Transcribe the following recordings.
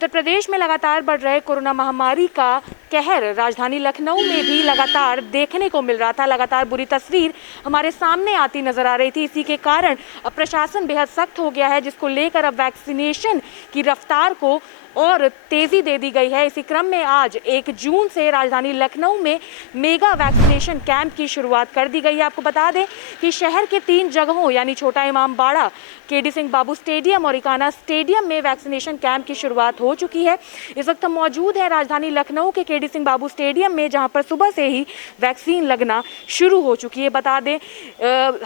उत्तर प्रदेश में लगातार बढ़ रहे कोरोना महामारी का कहर राजधानी लखनऊ में भी लगातार देखने को मिल रहा था। लगातार बुरी तस्वीर हमारे सामने आती नजर आ रही थी। इसी के कारण अब प्रशासन बेहद सख्त हो गया है, जिसको लेकर अब वैक्सीनेशन की रफ्तार को और तेजी दे दी गई है। इसी क्रम में आज 1 जून से राजधानी लखनऊ में मेगा वैक्सीनेशन कैंप की शुरुआत कर दी गई है। आपको बता दें कि शहर के 3 जगहों यानी छोटा इमाम बाड़ा, केडी सिंह बाबू स्टेडियम और इकाना स्टेडियम में वैक्सीनेशन कैंप की शुरुआत हो चुकी है। इस वक्त हम मौजूद है राजधानी लखनऊ के केडी सिंह बाबू स्टेडियम में, जहां पर सुबह से ही वैक्सीन लगना शुरू हो चुकी है। बता दें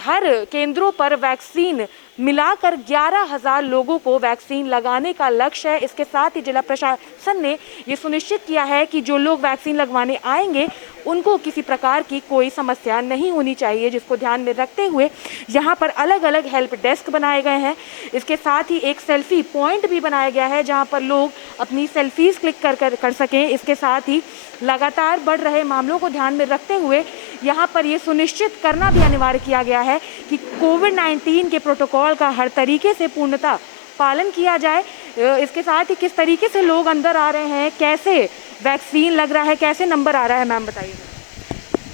हर केंद्रों पर वैक्सीन मिलाकर 11,000 लोगों को वैक्सीन लगाने का लक्ष्य है। इसके साथ ही जिला प्रशासन ने ये सुनिश्चित किया है कि जो लोग वैक्सीन लगवाने आएंगे उनको किसी प्रकार की कोई समस्या नहीं होनी चाहिए, जिसको ध्यान में रखते हुए यहाँ पर अलग अलग हेल्प डेस्क बनाए गए हैं। इसके साथ ही एक सेल्फी पॉइंट भी बनाया गया है, जहाँ पर लोग अपनी सेल्फीज क्लिक कर सकें। इसके साथ ही लगातार बढ़ रहे मामलों को ध्यान में रखते हुए यहाँ पर ये सुनिश्चित करना भी अनिवार्य किया गया है कि कोविड-19 के प्रोटोकॉल का हर तरीके से पूर्णतः पालन किया जाए। इसके साथ ही किस तरीके से लोग अंदर आ रहे हैं, कैसे वैक्सीन लग रहा है, कैसे नंबर आ रहा है, मैम बताइए।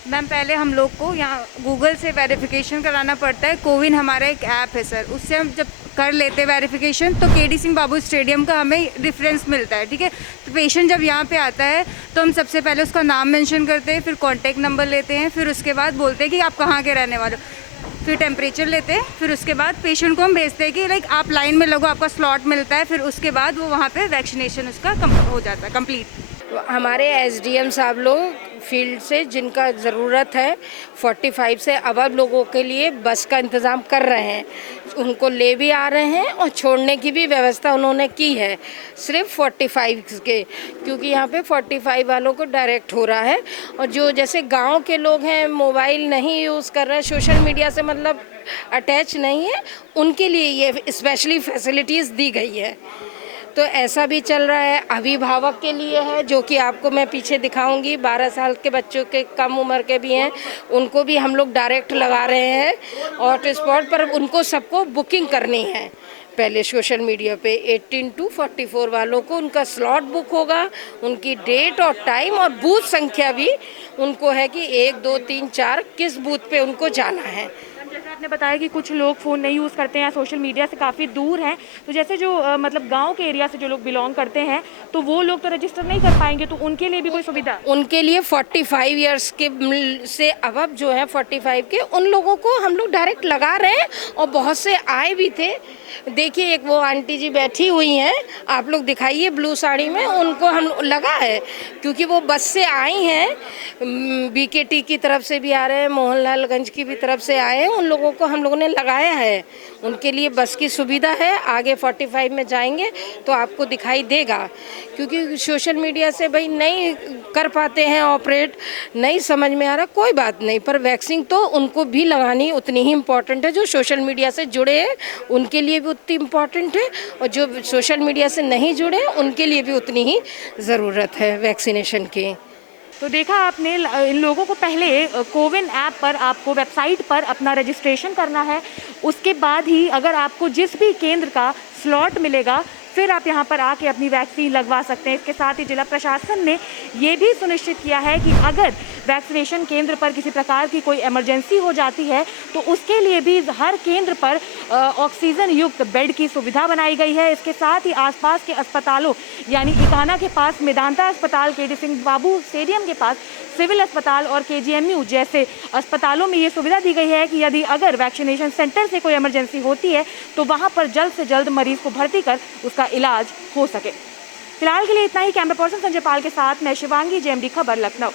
मैम पहले हम लोग को यहाँ गूगल से वेरिफिकेशन कराना पड़ता है। कोविन हमारा एक ऐप है सर, उससे हम जब कर लेते हैं वेरिफिकेशन तो केडी सिंह बाबू स्टेडियम का हमें रेफरेंस मिलता है। ठीक है, तो पेशेंट जब यहाँ पे आता है तो हम सबसे पहले उसका नाम मेंशन करते हैं, फिर कॉन्टैक्ट नंबर लेते हैं, फिर उसके बाद बोलते हैं कि आप कहाँ के रहने वाले हो, फिर टेम्परेचर लेते हैं, फिर उसके बाद पेशेंट को हम भेजते हैं कि लाइक आप लाइन में लगो, आपका स्लॉट मिलता है। फिर उसके बाद वो वहाँ पे वैक्सीनेशन उसका हो जाता है कंप्लीट। हमारे एसडीएम साहब लोग फील्ड से जिनका ज़रूरत है 45 से अबव लोगों के लिए बस का इंतज़ाम कर रहे हैं, उनको ले भी आ रहे हैं और छोड़ने की भी व्यवस्था उन्होंने की है सिर्फ 45 के, क्योंकि यहाँ पे 45 वालों को डायरेक्ट हो रहा है। और जो जैसे गांव के लोग हैं, मोबाइल नहीं यूज़ कर रहे हैं, सोशल मीडिया से मतलब अटैच नहीं है, उनके लिए ये स्पेशली फैसिलिटीज़ दी गई है। तो ऐसा भी चल रहा है। अभिभावक के लिए है, जो कि आपको मैं पीछे दिखाऊंगी, 12 साल के बच्चों के कम उम्र के भी हैं, उनको भी हम लोग डायरेक्ट लगा रहे हैं हॉट स्पॉट पर। उनको सबको बुकिंग करनी है पहले सोशल मीडिया पे। 18 to 44 वालों को उनका स्लॉट बुक होगा, उनकी डेट और टाइम और बूथ संख्या भी उनको है कि 1 2 3 4 किस बूथ पे उनको जाना है। जैसे आपने बताया कि कुछ लोग फ़ोन नहीं यूज़ करते हैं, सोशल मीडिया से काफ़ी दूर हैं, तो जैसे जो मतलब गांव के एरिया से जो लोग बिलोंग करते हैं तो वो लोग तो रजिस्टर नहीं कर पाएंगे, तो उनके लिए भी कोई सुविधा? उनके लिए 45 इयर्स के से अबव जो है 45 के, उन लोगों को हम लोग डायरेक्ट लगा रहे हैं। और बहुत से आए भी थे। देखिए एक वो आंटी जी बैठी हुई हैं, आप लोग दिखाइए ब्लू साड़ी में, उनको हम लगा है क्योंकि वो बस से आई हैं, बीकेटी की तरफ से भी आ रहे हैं, मोहनलालगंज की भी तरफ से आए हैं, उन लोगों को हम लोगों ने लगाया है। उनके लिए बस की सुविधा है। आगे 45 में जाएंगे तो आपको दिखाई देगा, क्योंकि सोशल मीडिया से भाई नहीं कर पाते हैं ऑपरेट, नहीं समझ में आ रहा, कोई बात नहीं, पर वैक्सीन तो उनको भी लगानी उतनी ही इम्पॉर्टेंट है। जो सोशल मीडिया से जुड़े हैं उनके लिए भी उतनी इम्पॉर्टेंट है, और जो सोशल मीडिया से नहीं जुड़े हैं उनके लिए भी उतनी ही ज़रूरत है वैक्सीनेशन की। तो देखा आपने, इन लोगों को पहले कोविन ऐप पर, आपको वेबसाइट पर अपना रजिस्ट्रेशन करना है। उसके बाद ही अगर आपको जिस भी केंद्र का स्लॉट मिलेगा फिर आप यहाँ पर आके अपनी वैक्सीन लगवा सकते हैं। इसके साथ ही जिला प्रशासन ने ये भी सुनिश्चित किया है कि अगर वैक्सीनेशन केंद्र पर किसी प्रकार की कोई इमरजेंसी हो जाती है तो उसके लिए भी हर केंद्र पर ऑक्सीजन युक्त बेड की सुविधा बनाई गई है। इसके साथ ही आसपास के अस्पतालों यानी इकाना के पास मेदांता अस्पताल, केडी सिंह बाबू स्टेडियम के पास सिविल अस्पताल और केजीएमयू जैसे अस्पतालों में ये सुविधा दी गई है कि यदि अगर वैक्सीनेशन सेंटर से कोई इमरजेंसी होती है तो वहाँ पर जल्द से जल्द मरीज को भर्ती कर उसका इलाज हो सके। फिलहाल के लिए इतना ही। कैमरा पर्सन संजय पाल के साथ मैं शिवांगी, जेएमडी खबर, लखनऊ।